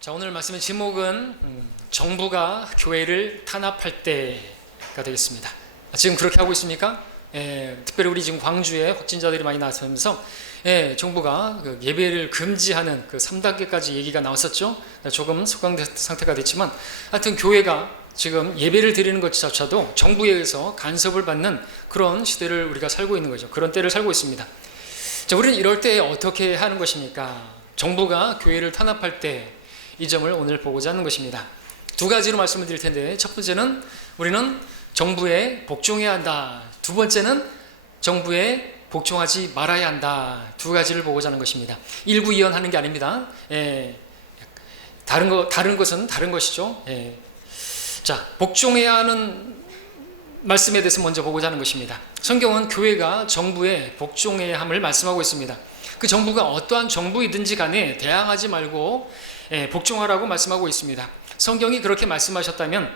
자, 오늘 말씀의 제목은 정부가 교회를 탄압할 때가 되겠습니다. 지금 그렇게 하고 있습니까? 특별히 우리 지금 광주에 확진자들이 많이 나서면서 정부가 그 예배를 금지하는 그 3단계까지 얘기가 나왔었죠. 조금 소강된 상태가 됐지만 하여튼 교회가 지금 예배를 드리는 것조차도 정부에 의해서 간섭을 받는 그런 시대를 우리가 살고 있는 거죠. 그런 때를 살고 있습니다. 자, 우리는 이럴 때 어떻게 하는 것입니까? 정부가 교회를 탄압할 때 이 점을 오늘 보고자 하는 것입니다. 두 가지로 말씀을 드릴 텐데, 첫 번째는 우리는 정부에 복종해야 한다. 두 번째는 정부에 복종하지 말아야 한다. 두 가지를 보고자 하는 것입니다. 일구이연하는 게 아닙니다. 다른 것은 다른 것이죠. 자, 복종해야 하는 말씀에 대해서 먼저 보고자 하는 것입니다. 성경은 교회가 정부에 복종해야 함을 말씀하고 있습니다. 그 정부가 어떠한 정부이든지 간에 대항하지 말고 복종하라고 말씀하고 있습니다. 성경이 그렇게 말씀하셨다면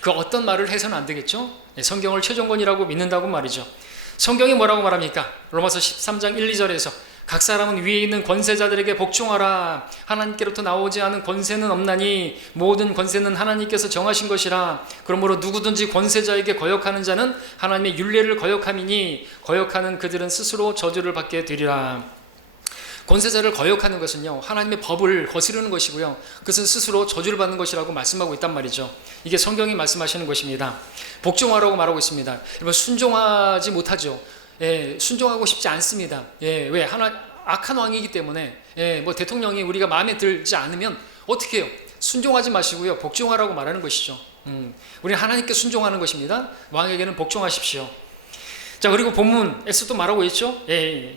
그 어떤 말을 해서는 안 되겠죠? 성경을 최종권이라고 믿는다고 말이죠. 성경이 뭐라고 말합니까? 로마서 13장 1, 2절에서 각 사람은 위에 있는 권세자들에게 복종하라. 하나님께로부터 나오지 않은 권세는 없나니 모든 권세는 하나님께서 정하신 것이라. 그러므로 누구든지 권세자에게 거역하는 자는 하나님의 율례를 거역함이니 거역하는 그들은 스스로 저주를 받게 되리라. 권세자를 거역하는 것은요, 하나님의 법을 거스르는 것이고요, 그것은 스스로 저주를 받는 것이라고 말씀하고 있단 말이죠. 이게 성경이 말씀하시는 것입니다. 복종하라고 말하고 있습니다. 여러분, 순종하지 못하죠. 순종하고 싶지 않습니다. 왜? 악한 왕이기 때문에 뭐 대통령이 우리가 마음에 들지 않으면 어떻게 해요? 순종하지 마시고요, 복종하라고 말하는 것이죠. 우리는 하나님께 순종하는 것입니다. 왕에게는 복종하십시오. 자, 그리고 본문에서도 말하고 있죠.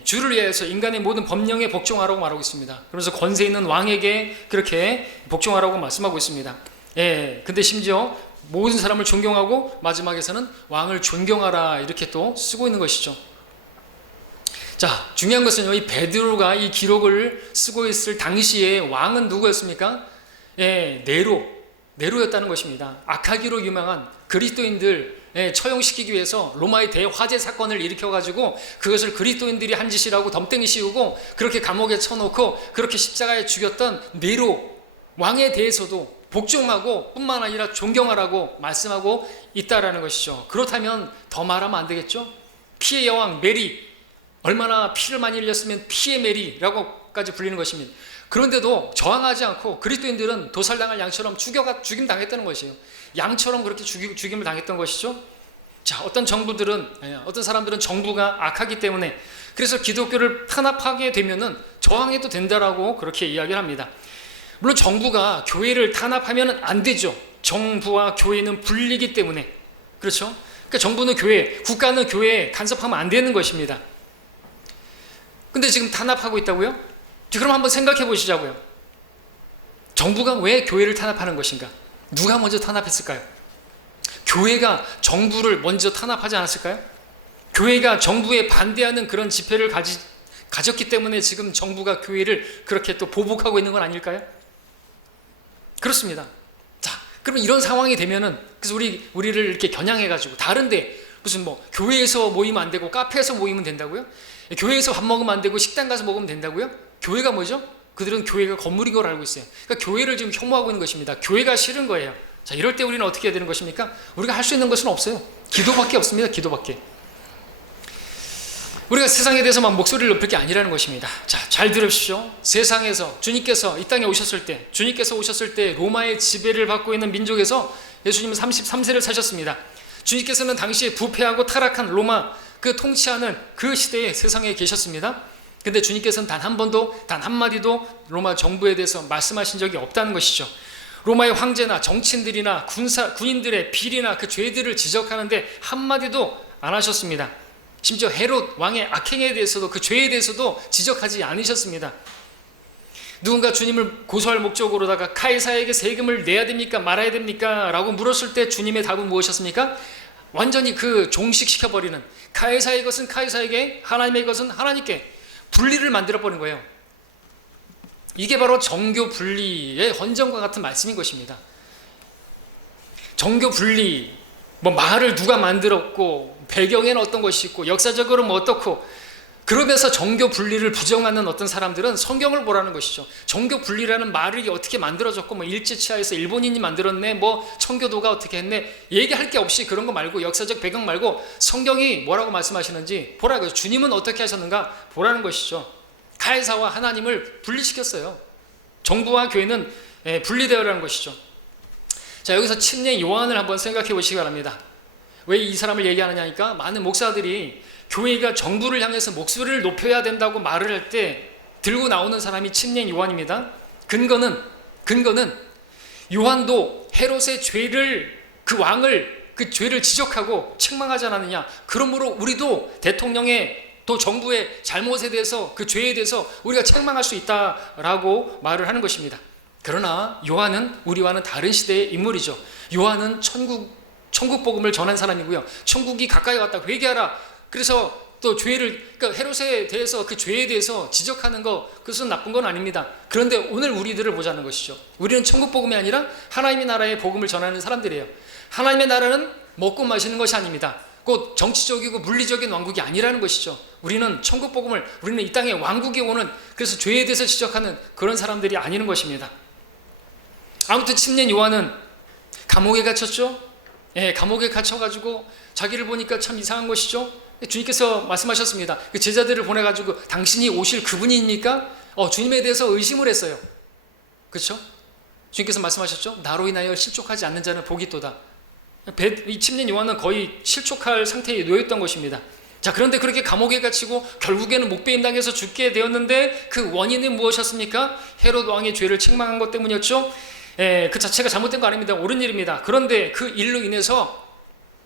주를 위해서 인간의 모든 법령에 복종하라고 말하고 있습니다. 그러면서 권세 있는 왕에게 그렇게 복종하라고 말씀하고 있습니다. 근데 심지어 모든 사람을 존경하고 마지막에서는 왕을 존경하라 이렇게 또 쓰고 있는 것이죠. 자, 중요한 것은요, 이 베드로가 이 기록을 쓰고 있을 당시에 왕은 누구였습니까? 네로였다는 것입니다. 악하기로 유명한 그리스도인들 처형시키기 위해서 로마의 대화재 사건을 일으켜가지고 그것을 그리스도인들이 한 짓이라고 덤땡이 씌우고 그렇게 감옥에 쳐놓고 그렇게 십자가에 죽였던 네로 왕에 대해서도 복종하고 뿐만 아니라 존경하라고 말씀하고 있다라는 것이죠. 그렇다면 더 말하면 안 되겠죠? 피의 여왕 메리, 얼마나 피를 많이 흘렸으면 피의 메리라고까지 불리는 것입니다. 그런데도 저항하지 않고 그리스도인들은 도살당할 양처럼 죽임 당했다는 것이에요. 양처럼 그렇게 죽임을 당했던 것이죠. 자, 어떤 사람들은 정부가 악하기 때문에 그래서 기독교를 탄압하게 되면은 저항해도 된다라고 그렇게 이야기를 합니다. 물론 정부가 교회를 탄압하면 안 되죠. 정부와 교회는 분리기 때문에. 그렇죠? 그러니까 정부는 교회, 국가는 교회에 간섭하면 안 되는 것입니다. 근데 지금 탄압하고 있다고요? 그럼 한번 생각해 보시자고요. 정부가 왜 교회를 탄압하는 것인가? 누가 먼저 탄압했을까요? 교회가 정부를 먼저 탄압하지 않았을까요? 교회가 정부에 반대하는 그런 집회를 가졌기 때문에 지금 정부가 교회를 그렇게 또 보복하고 있는 건 아닐까요? 그렇습니다. 자, 그러면 이런 상황이 되면은 그래서 우리를 이렇게 겨냥해가지고 다른데 무슨 뭐 교회에서 모이면 안 되고 카페에서 모이면 된다고요? 교회에서 밥 먹으면 안 되고 식당 가서 먹으면 된다고요? 교회가 뭐죠? 그들은 교회가 건물인 걸 알고 있어요. 그러니까 교회를 지금 혐오하고 있는 것입니다. 교회가 싫은 거예요. 자, 이럴 때 우리는 어떻게 해야 되는 것입니까? 우리가 할 수 있는 것은 없어요. 기도밖에 없습니다. 기도밖에. 우리가 세상에 대해서만 목소리를 높일 게 아니라는 것입니다. 자, 잘 들으십시오. 세상에서 주님께서 이 땅에 오셨을 때 로마의 지배를 받고 있는 민족에서 예수님은 33세를 사셨습니다. 주님께서는 당시에 부패하고 타락한 로마 그 통치하는 그 시대에 세상에 계셨습니다. 근데 주님께서는 단 한 번도 단 한마디도 로마 정부에 대해서 말씀하신 적이 없다는 것이죠. 로마의 황제나 정치인들이나 군인들의 비리나 그 죄들을 지적하는데 한마디도 안 하셨습니다. 심지어 헤롯 왕의 악행에 대해서도 그 죄에 대해서도 지적하지 않으셨습니다. 누군가 주님을 고소할 목적으로다가 카이사에게 세금을 내야 됩니까? 말아야 됩니까? 라고 물었을 때 주님의 답은 무엇이었습니까? 완전히 그 종식시켜버리는, 카이사의 것은 카이사에게, 하나님의 것은 하나님께 분리를 만들어버린 거예요. 이게 바로 정교 분리의 헌정과 같은 말씀인 것입니다. 정교 분리, 뭐 말을 누가 만들었고 배경에는 어떤 것이 있고 역사적으로 뭐 어떻고 그러면서 종교 분리를 부정하는 어떤 사람들은 성경을 보라는 것이죠. 종교 분리라는 말이 어떻게 만들어졌고, 뭐 일제치하에서 일본인이 만들었네, 뭐 청교도가 어떻게 했네, 얘기할 게 없이 그런 거 말고, 역사적 배경 말고 성경이 뭐라고 말씀하시는지 보라고. 주님은 어떻게 하셨는가 보라는 것이죠. 가해사와 하나님을 분리시켰어요. 정부와 교회는 분리되어라는 것이죠. 자, 여기서 침례 요한을 한번 생각해 보시기 바랍니다. 왜 이 사람을 얘기하느냐니까, 많은 목사들이 교회가 정부를 향해서 목소리를 높여야 된다고 말을 할 때 들고 나오는 사람이 침례 요한입니다. 근거는 요한도 헤롯의 죄를, 그 왕을, 그 죄를 지적하고 책망하지 않았느냐. 그러므로 우리도 대통령의, 또 정부의 잘못에 대해서, 그 죄에 대해서 우리가 책망할 수 있다라고 말을 하는 것입니다. 그러나 요한은 우리와는 다른 시대의 인물이죠. 요한은 천국 복음을 전한 사람이고요. 천국이 가까이 왔다, 회개하라. 그래서 또 죄를, 그러니까 헤롯에 대해서, 그 죄에 대해서 지적하는 거, 그것은 나쁜 건 아닙니다. 그런데 오늘 우리들을 보자는 것이죠. 우리는 천국 복음이 아니라 하나님의 나라의 복음을 전하는 사람들이에요. 하나님의 나라는 먹고 마시는 것이 아닙니다. 곧 정치적이고 물리적인 왕국이 아니라는 것이죠. 우리는 천국 복음을, 우리는 이 땅에 왕국이 오는, 그래서 죄에 대해서 지적하는 그런 사람들이 아니는 것입니다. 아무튼 침례 요한은 감옥에 갇혔죠. 감옥에 갇혀가지고 자기를 보니까 참 이상한 것이죠. 주님께서 말씀하셨습니다. 그 제자들을 보내가지고 당신이 오실 그분이니까 주님에 대해서 의심을 했어요. 그렇죠? 주님께서 말씀하셨죠. 나로 인하여 실족하지 않는 자는 복이 있도다. 이 침례 요한은 거의 실족할 상태에 놓였던 것입니다. 자, 그런데 그렇게 감옥에 갇히고 결국에는 목베임 당해서 죽게 되었는데, 그 원인은 무엇이었습니까? 헤롯 왕의 죄를 책망한 것 때문이었죠. 그 자체가 잘못된 거 아닙니다. 옳은 일입니다. 그런데 그 일로 인해서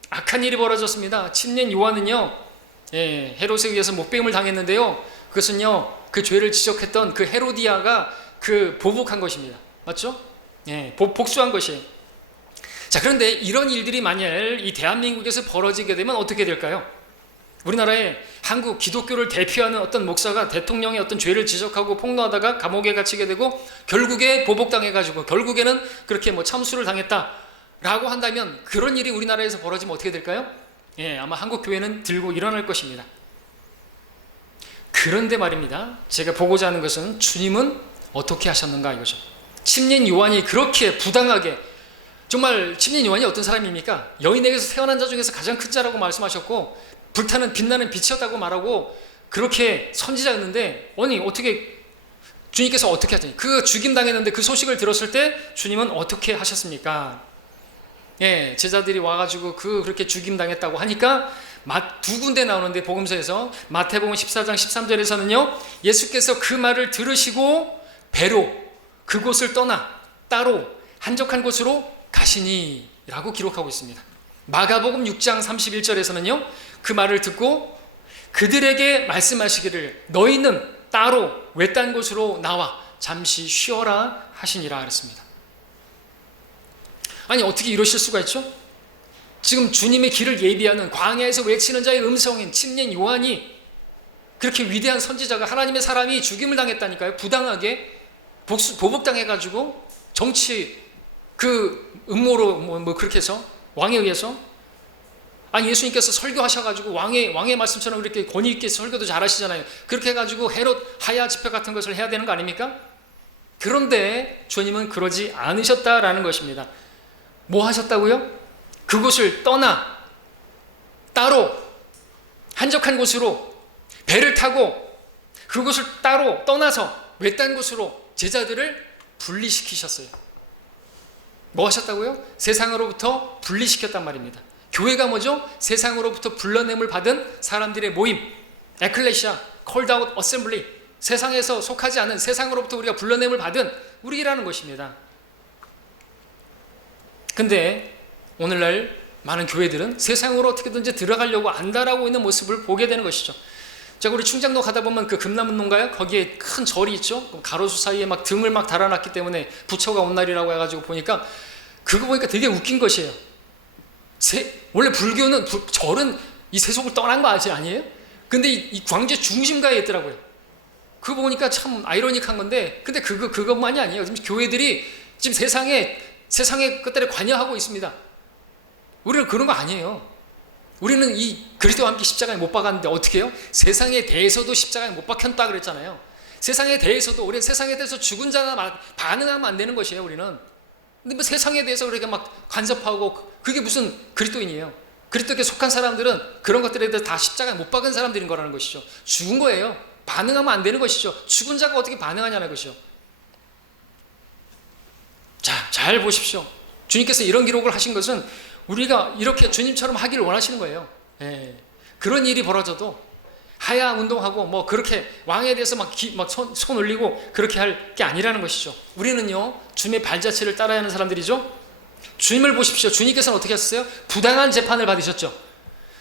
악한 일이 벌어졌습니다. 침례 요한은요, 헤롯에 의해서 목베임을 당했는데요, 그것은요, 그 죄를 지적했던 그 헤로디아가 그 보복한 것입니다. 맞죠? 복수한 것이에요. 자, 그런데 이런 일들이 만약 이 대한민국에서 벌어지게 되면 어떻게 될까요? 우리나라에 한국 기독교를 대표하는 어떤 목사가 대통령의 어떤 죄를 지적하고 폭로하다가 감옥에 갇히게 되고, 결국에 보복당해가지고 결국에는 그렇게 뭐 참수를 당했다라고 한다면, 그런 일이 우리나라에서 벌어지면 어떻게 될까요? 아마 한국 교회는 들고 일어날 것입니다. 그런데 말입니다, 제가 보고자 하는 것은 주님은 어떻게 하셨는가 이거죠. 침례 요한이 그렇게 부당하게, 정말 침례 요한이 어떤 사람입니까? 여인에게서 태어난 자 중에서 가장 큰 자라고 말씀하셨고, 불타는 빛나는 빛이었다고 말하고, 그렇게 선지자였는데, 아니 어떻게 주님께서 어떻게 하더니, 그 죽임 당했는데 그 소식을 들었을 때 주님은 어떻게 하셨습니까? 제자들이 와가지고 그렇게 죽임 당했다고 하니까 두 군데 나오는데, 복음서에서 마태복음 14장 13절에서는요, 예수께서 그 말을 들으시고 배로 그곳을 떠나 따로 한적한 곳으로 가시니 라고 기록하고 있습니다. 마가복음 6장 31절에서는요, 그 말을 듣고 그들에게 말씀하시기를 너희는 따로 외딴 곳으로 나와 잠시 쉬어라 하시니라 그랬습니다. 아니 어떻게 이러실 수가 있죠? 지금 주님의 길을 예비하는 광야에서 외치는 자의 음성인 침례 요한이, 그렇게 위대한 선지자가, 하나님의 사람이 죽임을 당했다니까요. 부당하게 보복당해가지고 정치 그 음모로 뭐 그렇게 해서, 왕에 의해서. 아니 예수님께서 설교하셔가지고 왕의 말씀처럼 그렇게 권위 있게 설교도 잘하시잖아요. 그렇게 해가지고 헤롯 하야 집회 같은 것을 해야 되는 거 아닙니까? 그런데 주님은 그러지 않으셨다라는 것입니다. 뭐 하셨다고요? 그곳을 떠나 따로 한적한 곳으로 배를 타고 그곳을 따로 떠나서 외딴 곳으로 제자들을 분리시키셨어요. 뭐 하셨다고요? 세상으로부터 분리시켰단 말입니다. 교회가 뭐죠? 세상으로부터 불러냄을 받은 사람들의 모임, 에클레시아, called out assembly, 세상에서 속하지 않은, 세상으로부터 우리가 불러냄을 받은 우리라는 것입니다. 근데 오늘날 많은 교회들은 세상으로 어떻게든지 들어가려고 안달하고 있는 모습을 보게 되는 것이죠. 자, 우리 충장로 가다 보면 그 금남운동가요? 거기에 큰 절이 있죠. 가로수 사이에 막 등을 막 달아놨기 때문에 부처가 온 날이라고 해가지고 보니까, 그거 보니까 되게 웃긴 것이에요. 원래 불교는 절은 이 세속을 떠난 거 아니에요? 근데 이 광주 중심가에 있더라고요. 그거 보니까 참 아이러닉한 건데, 근데 그것만이 아니에요. 지금 교회들이 지금 세상의 것들에 관여하고 있습니다. 우리는 그런 거 아니에요. 우리는 이 그리스도와 함께 십자가에 못 박았는데 어떻게 해요? 세상에 대해서도 십자가에 못 박혔다 그랬잖아요. 세상에 대해서도, 우리는 세상에 대해서 죽은 자나 반응하면 안 되는 것이에요, 우리는. 근데 뭐 세상에 대해서 우리가 막 간섭하고, 그게 무슨 그리스도인이에요? 그리스도께 속한 사람들은 그런 것들에 대해서 다 십자가에 못 박은 사람들인 거라는 것이죠. 죽은 거예요. 반응하면 안 되는 것이죠. 죽은 자가 어떻게 반응하냐는 것이죠. 자, 잘 보십시오. 주님께서 이런 기록을 하신 것은 우리가 이렇게 주님처럼 하기를 원하시는 거예요. 예. 그런 일이 벌어져도 하야 운동하고 뭐 그렇게 왕에 대해서 막 손 올리고 그렇게 할 게 아니라는 것이죠. 우리는요, 주님의 발자취를 따라야 하는 사람들이죠. 주님을 보십시오. 주님께서는 어떻게 하셨어요? 부당한 재판을 받으셨죠.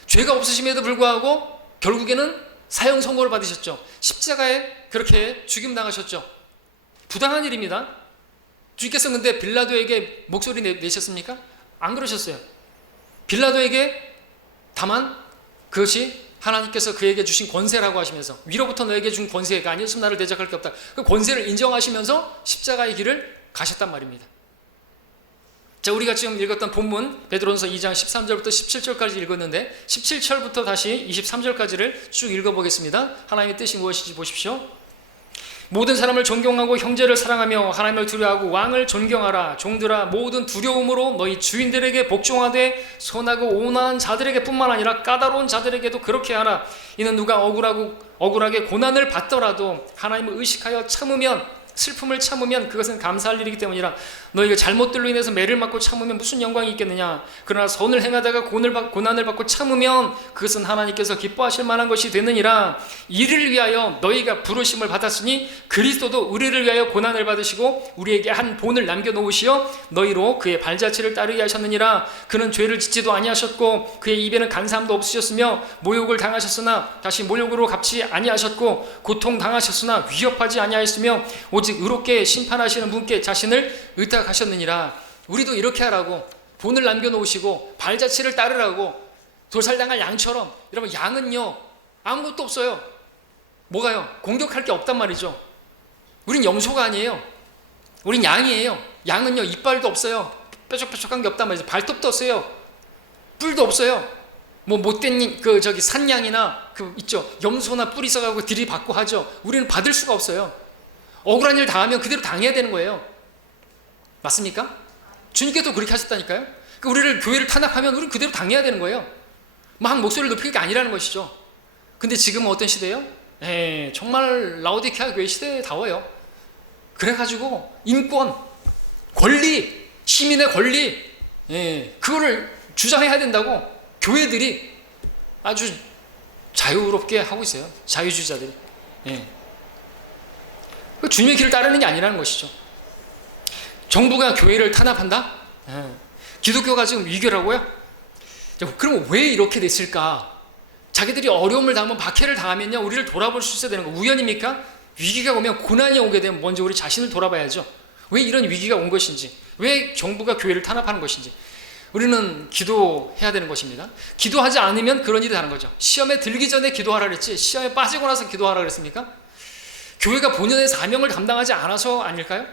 죄가 없으심에도 불구하고 결국에는 사형 선고를 받으셨죠. 십자가에 그렇게 죽임 당하셨죠. 부당한 일입니다. 주님께서 근데 빌라도에게 목소리 내셨습니까? 안 그러셨어요. 빌라도에게 다만 그것이 하나님께서 그에게 주신 권세라고 하시면서, 위로부터 너에게 준 권세가 아니었으면 나를 대적할 게 없다, 그 권세를 인정하시면서 십자가의 길을 가셨단 말입니다. 자, 우리가 지금 읽었던 본문 베드로전서 2장 13절부터 17절까지 읽었는데 17절부터 다시 23절까지를 쭉 읽어보겠습니다. 하나님의 뜻이 무엇인지 보십시오. 모든 사람을 존경하고 형제를 사랑하며 하나님을 두려워하고 왕을 존경하라. 종들아, 모든 두려움으로 너희 주인들에게 복종하되 선하고 온화한 자들에게 뿐만 아니라 까다로운 자들에게도 그렇게 하라. 이는 누가 억울하게 고난을 받더라도 하나님을 의식하여 참으면, 슬픔을 참으면 그것은 감사할 일이기 때문이라. 너희가 잘못들로 인해서 매를 맞고 참으면 무슨 영광이 있겠느냐. 그러나 선을 행하다가 고난을 받고 참으면 그것은 하나님께서 기뻐하실 만한 것이 되느니라. 이를 위하여 너희가 부르심을 받았으니 그리스도도 우리를 위하여 고난을 받으시고 우리에게 한 본을 남겨놓으시어 너희로 그의 발자취를 따르게 하셨느니라. 그는 죄를 짓지도 아니하셨고 그의 입에는 간사함도 없으셨으며 모욕을 당하셨으나 다시 모욕으로 갚지 아니하셨고 고통당하셨으나 위협하지 아니하였으며 오직 의롭게 심판하시는 분께 자신을 의탁하셨느니라. 우리도 이렇게 하라고, 본을 남겨놓으시고 발자취를 따르라고. 도살당할 양처럼. 여러분, 양은요 아무것도 없어요. 뭐가요? 공격할 게 없단 말이죠. 우린 염소가 아니에요. 우린 양이에요. 양은요 이빨도 없어요. 뾰족뾰족한 게 없단 말이죠. 발톱도 없어요. 뿔도 없어요. 뭐 못된 산양이나 있죠, 염소나 뿔 있어가지고 들이받고 하죠. 우리는 받을 수가 없어요. 억울한 일 당하면 그대로 당해야 되는 거예요. 맞습니까? 주님께서 그렇게 하셨다니까요. 그러니까 우리를, 교회를 탄압하면 우리는 그대로 당해야 되는 거예요. 막 목소리를 높일 게 아니라는 것이죠. 근데 지금은 어떤 시대예요? 정말 라오디케아 교회 시대다워요. 그래가지고 인권, 권리, 시민의 권리, 그거를 주장해야 된다고 교회들이 아주 자유롭게 하고 있어요. 자유주의자들이. 주님의 길을 따르는 게 아니라는 것이죠. 정부가 교회를 탄압한다? 기독교가 지금 위기라고요? 그럼 왜 이렇게 됐을까? 자기들이 어려움을 당하면, 박해를 당하면요 우리를 돌아볼 수 있어야 되는 거. 우연입니까? 위기가 오면, 고난이 오게 되면 먼저 우리 자신을 돌아봐야죠. 왜 이런 위기가 온 것인지, 왜 정부가 교회를 탄압하는 것인지. 우리는 기도해야 되는 것입니다. 기도하지 않으면 그런 일이 다른 거죠. 시험에 들기 전에 기도하라 그랬지 시험에 빠지고 나서 기도하라 그랬습니까? 교회가 본연의 사명을 감당하지 않아서 아닐까요?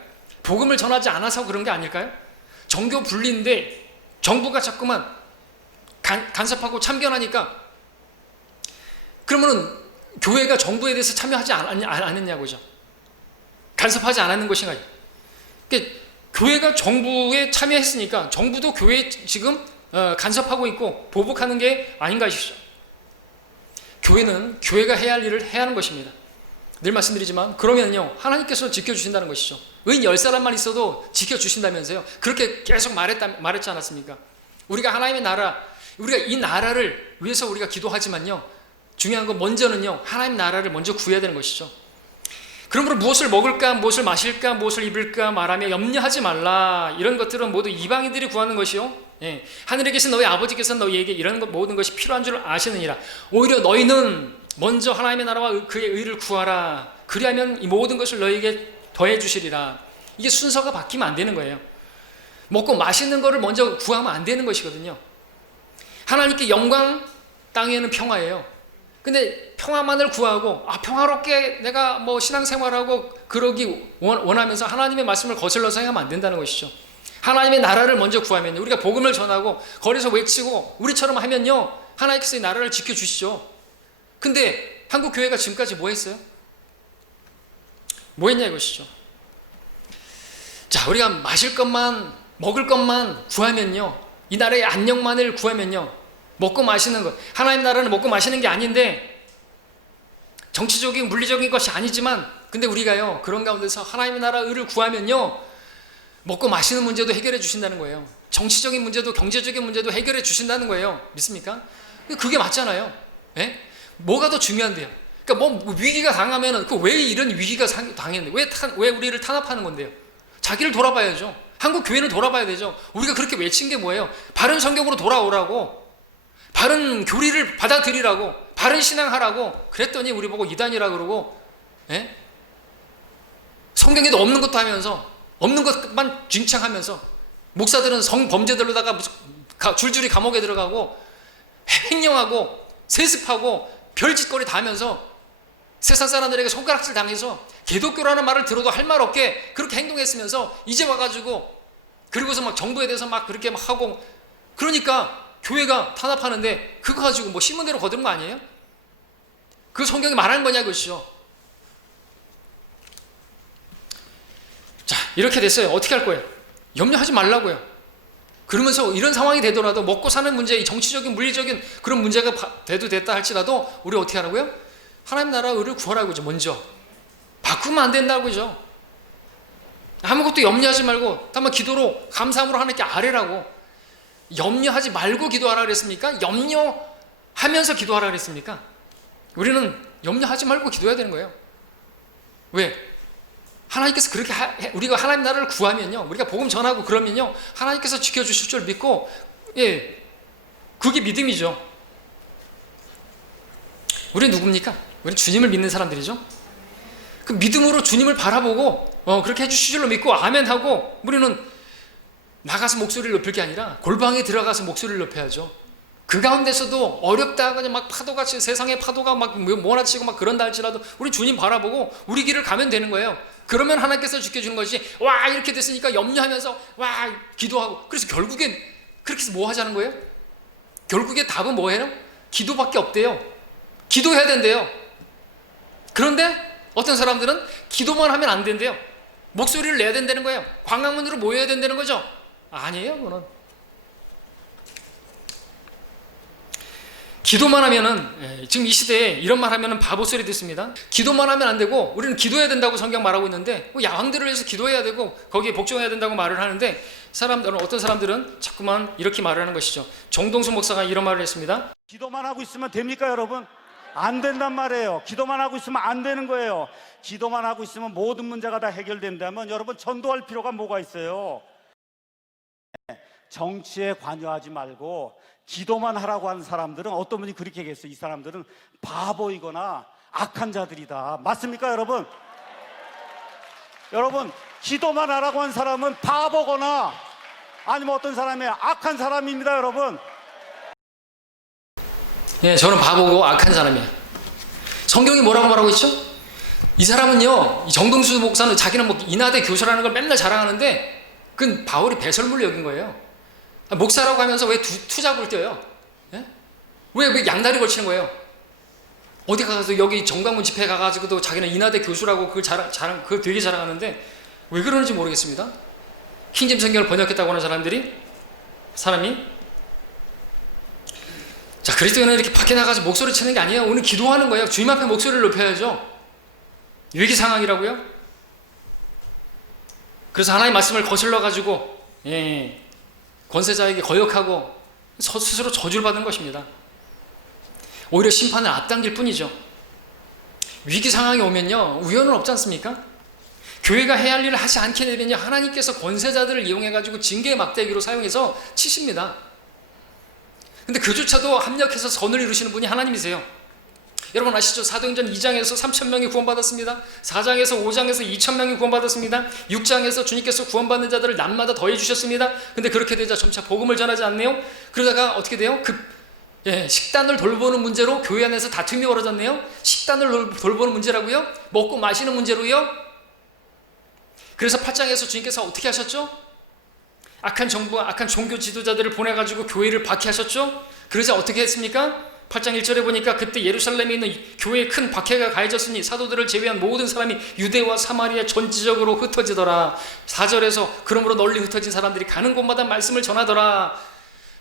복음을 전하지 않아서 그런 게 아닐까요? 정교 분리인데 정부가 자꾸만 간섭하고 참견하니까, 그러면은 교회가 정부에 대해서 참여하지 않았냐고죠. 간섭하지 않았는 것인가요? 그러니까 교회가 정부에 참여했으니까 정부도 교회에 지금 간섭하고 있고 보복하는 게 아닌가 싶죠. 교회는 교회가 해야 할 일을 해야 하는 것입니다. 늘 말씀드리지만 그러면요 하나님께서 지켜주신다는 것이죠. 의인 10사람만 있어도 지켜주신다면서요. 그렇게 계속 말했지 않았습니까? 우리가 하나님의 나라, 우리가 이 나라를 위해서 우리가 기도하지만요, 중요한 건 먼저는요 하나님 나라를 먼저 구해야 되는 것이죠. 그러므로 무엇을 먹을까, 무엇을 마실까, 무엇을 입을까 말하며 염려하지 말라. 이런 것들은 모두 이방인들이 구하는 것이요, 하늘에 계신 너희 아버지께서 너희에게 이런 모든 것이 필요한 줄 아시느니라. 오히려 너희는 먼저 하나님의 나라와 그의 의를 구하라. 그리하면 이 모든 것을 너희에게 더해 주시리라. 이게 순서가 바뀌면 안 되는 거예요. 먹고 마시는 거를 먼저 구하면 안 되는 것이거든요. 하나님께 영광, 땅에는 평화예요. 근데 평화만을 구하고 평화롭게 내가 뭐 신앙생활하고 그러기 원하면서 하나님의 말씀을 거슬러서 행하면 안 된다는 것이죠. 하나님의 나라를 먼저 구하면요, 우리가 복음을 전하고 거리에서 외치고 우리처럼 하면요, 하나님께서 이 나라를 지켜주시죠. 근데 한국 교회가 지금까지 뭐 했어요? 뭐 했냐 이것이죠. 자, 우리가 마실 것만, 먹을 것만 구하면요, 이 나라의 안녕만을 구하면요, 먹고 마시는 것, 하나님 나라는 먹고 마시는 게 아닌데, 정치적인 물리적인 것이 아니지만, 근데 우리가요 그런 가운데서 하나님의 나라를 구하면요, 먹고 마시는 문제도 해결해 주신다는 거예요. 정치적인 문제도, 경제적인 문제도 해결해 주신다는 거예요. 믿습니까? 그게 맞잖아요. 예? 뭐가 더 중요한데요? 그러니까 뭐 위기가 당하면은 왜 이런 위기가 당했는데, 왜 우리를 탄압하는 건데요? 자기를 돌아봐야죠. 한국 교회는 돌아봐야 되죠. 우리가 그렇게 외친 게 뭐예요? 바른 성경으로 돌아오라고, 바른 교리를 받아들이라고, 바른 신앙하라고. 그랬더니 우리 보고 이단이라 그러고, 예? 성경에도 없는 것도 하면서, 없는 것만 징창하면서, 목사들은 성범죄들로다가 줄줄이 감옥에 들어가고 횡령하고 세습하고 별짓거리 다 하면서 세상 사람들에게 손가락질 당해서 기독교라는 말을 들어도 할 말 없게 그렇게 행동했으면서 이제 와가지고, 그리고서 막 정부에 대해서 막 그렇게 막 하고, 그러니까 교회가 탄압하는데 그거 가지고 뭐 신문대로 거두는 거 아니에요? 그 성경이 말하는 거냐 그것이죠. 자, 이렇게 됐어요. 어떻게 할 거예요? 염려하지 말라고요. 그러면서 이런 상황이 되더라도, 먹고 사는 문제, 이 정치적인 물리적인 그런 문제가 됐다 할지라도 우리 어떻게 하라고요? 하나님 나라를 구하라고죠. 먼저 바꾸면 안 된다고죠. 아무것도 염려하지 말고 다만 기도로 감사함으로 하나님께 아뢰라고. 염려하지 말고 기도하라 그랬습니까? 염려하면서 기도하라 그랬습니까? 우리는 염려하지 말고 기도해야 되는 거예요. 왜? 하나님께서 그렇게 우리가 하나님 나라를 구하면요, 우리가 복음 전하고 그러면요, 하나님께서 지켜주실 줄 믿고, 예, 그게 믿음이죠. 우리는 누굽니까? 우리는 주님을 믿는 사람들이죠. 그 믿음으로 주님을 바라보고 그렇게 해주실 줄로 믿고 아멘 하고, 우리는 나가서 목소리를 높일 게 아니라 골방에 들어가서 목소리를 높여야죠. 그 가운데서도 어렵다, 그냥 막 파도같이 세상의 파도가 막 몰아치고 막 그런다 할지라도 우리 주님 바라보고 우리 길을 가면 되는 거예요. 그러면 하나님께서 지켜주는 것이, 와 이렇게 됐으니까 염려하면서 와 기도하고. 그래서 결국엔 그렇게 해서 뭐 하자는 거예요? 결국에 답은 뭐예요? 기도밖에 없대요. 기도해야 된대요. 그런데 어떤 사람들은 기도만 하면 안 된대요. 목소리를 내야 된다는 거예요. 광화문으로 모여야 된다는 거죠. 아니에요. 그거는 기도만 하면은, 지금 이 시대에 이런 말 하면은 바보 소리 듣습니다. 기도만 하면 안 되고 우리는 기도해야 된다고 성경 말하고 있는데, 야왕들을 위해서 기도해야 되고 거기에 복종해야 된다고 말을 하는데, 어떤 사람들은 자꾸만 이렇게 말을 하는 것이죠. 정동수 목사가 이런 말을 했습니다. 기도만 하고 있으면 됩니까, 여러분? 안 된단 말이에요. 기도만 하고 있으면 안 되는 거예요. 기도만 하고 있으면 모든 문제가 다 해결된다면 여러분, 전도할 필요가 뭐가 있어요? 정치에 관여하지 말고 기도만 하라고 하는 사람들은, 어떤 분이 그렇게 얘기했어요. 이 사람들은 바보이거나 악한 자들이다. 맞습니까, 여러분? 여러분, 기도만 하라고 하는 사람은 바보거나 아니면 어떤 사람이 악한 사람입니다, 여러분. 예, 저는 바보고 악한 사람이에요. 성경이 뭐라고 말하고 있죠? 이 사람은요, 이 정동수 목사는 자기는 뭐 인하대 교수라는 걸 맨날 자랑하는데, 그건 바울이 배설물로 여긴 거예요. 목사라고 하면서 왜 투잡을 떼요? 예? 왜 양다리 걸치는 거예요? 어디 가서 여기 정강문 집회 가가지고도 자기는 인하대 교수라고 그걸 그걸 되게 자랑하는데 왜 그러는지 모르겠습니다. 킹잼 성경을 번역했다고 하는 사람이 자, 그리스도인은 이렇게 밖에 나가서 목소리 치는 게 아니에요. 오늘 기도하는 거예요. 주님 앞에 목소리를 높여야죠. 위기 상황이라고요? 그래서 하나님의 말씀을 거슬러 가지고 권세자에게 거역하고 스스로 저주를 받은 것입니다. 오히려 심판을 앞당길 뿐이죠. 위기 상황이 오면요, 우연은 없지 않습니까? 교회가 해야 할 일을 하지 않게 되면요, 하나님께서 권세자들을 이용해 가지고 징계의 막대기로 사용해서 치십니다. 근데 그조차도 합력해서 선을 이루시는 분이 하나님이세요. 여러분 아시죠? 사도행전 2장에서 3,000명이 구원받았습니다. 4장에서 5장에서 2,000명이 구원받았습니다. 6장에서 주님께서 구원받는 자들을 날마다 더해 주셨습니다. 근데 그렇게 되자 점차 복음을 전하지 않네요. 그러다가 어떻게 돼요? 식단을 돌보는 문제로 교회 안에서 다툼이 벌어졌네요. 식단을 돌보는 문제라고요? 먹고 마시는 문제로요? 그래서 8장에서 주님께서 어떻게 하셨죠? 악한 정부와 악한 종교 지도자들을 보내가지고 교회를 박해하셨죠. 그러자 어떻게 했습니까? 8장 1절에 보니까 그때 예루살렘에 있는 교회에 큰 박해가 가해졌으니 사도들을 제외한 모든 사람이 유대와 사마리아 전지적으로 흩어지더라. 4절에서 그러므로 널리 흩어진 사람들이 가는 곳마다 말씀을 전하더라.